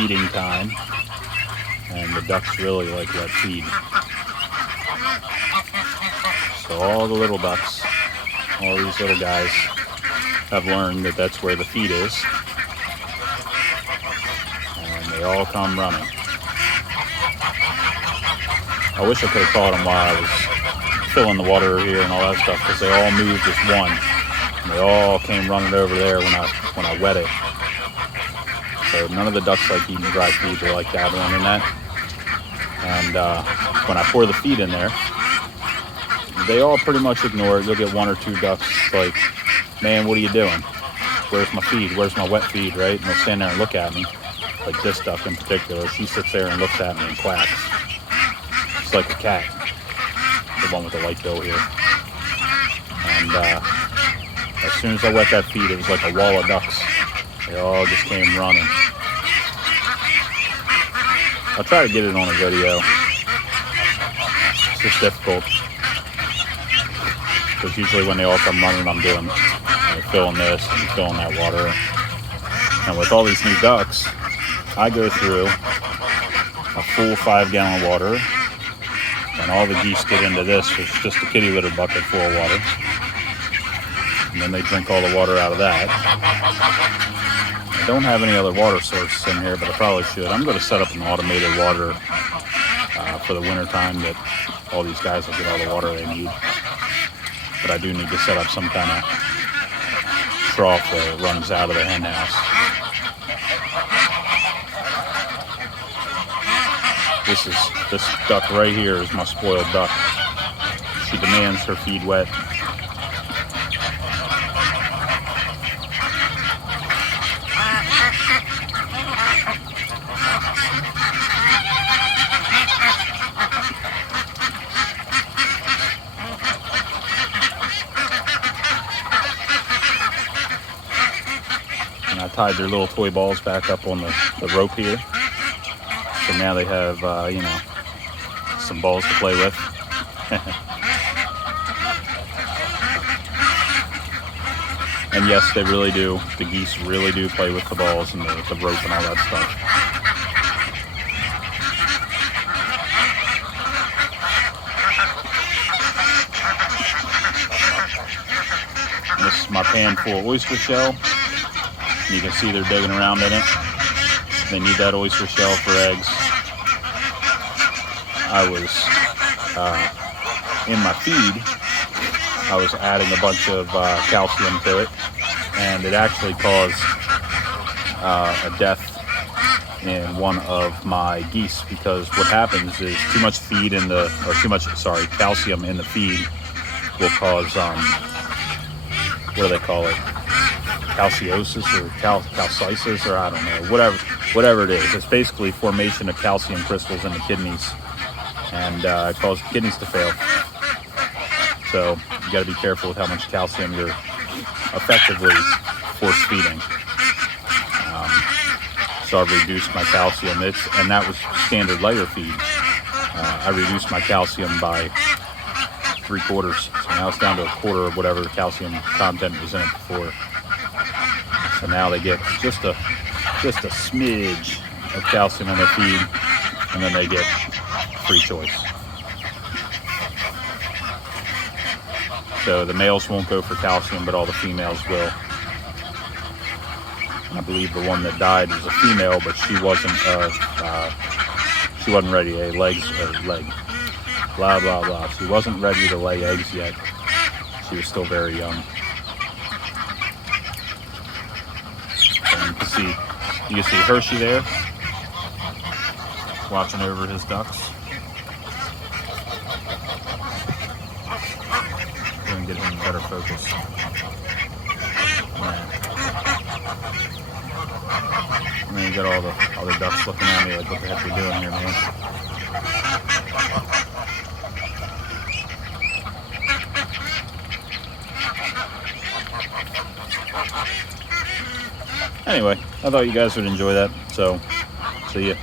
feeding time, and the ducks really like wet feed. So all the little ducks, all these little guys have learned that that's where the feed is, and they all come running. I wish I could have caught them while I was filling the water here and all that stuff, because they all moved as one. And they all came running over there when I wet it. So none of the ducks like eating dry feed. They like dabbling in that. And when I pour the feed in there, they all pretty much ignore it. You'll get one or two ducks like, man, what are you doing? Where's my feed? Where's my wet feed, right? And they'll stand there and look at me. Like this duck in particular. She sits there and looks at me and quacks. It's like a cat. The one with the light bill here. And as soon as I wet that feed, it was like a wall of ducks. They all just came running. I'll try to get it on a video. It's just difficult. Because usually when they all come running, I'm filling this and filling that water. And with all these new ducks, I go through a full 5-gallon water. And all the geese get into this, which is just a kitty litter bucket full of water. And then they drink all the water out of that. I don't have any other water sources in here, but I probably should. I'm going to set up an automated water for the winter time that all these guys will get all the water they need. But I do need to set up some kind of trough where it runs out of the hen house. This duck right here is my spoiled duck. She demands her feed wet. And I tied their little toy balls back up on the rope here. So now they have, some balls to play with. And yes, they really do. The geese really do play with the balls and the rope and all that stuff. And this is my pan full of oyster shell. And you can see they're digging around in it. They need that oyster shell for eggs. I was, in my feed, I was adding a bunch of calcium to it, and it actually caused a death in one of my geese, because what happens is too much calcium in the feed will cause, what do they call it? Calciosis or calcisis, or I don't know, whatever it is. It's basically formation of calcium crystals in the kidneys, and it causes the kidneys to fail. So you got to be careful with how much calcium you're effectively force feeding. So I've reduced my calcium, and that was standard layer feed. I reduced my calcium by 3/4, so now it's down to 1/4 of whatever calcium content was in it before. So now they get just a smidge of calcium in their feed, and then they get free choice. So the males won't go for calcium, but all the females will. And I believe the one that died was a female, but she wasn't ready to lay blah blah blah. She wasn't ready to lay eggs yet. She was still very young. And you can see Hershey there, watching over his ducks. Going to get him better focus. And then you got all the other ducks looking at me like, what the heck are you doing here, man? Anyway, I thought you guys would enjoy that, so see ya.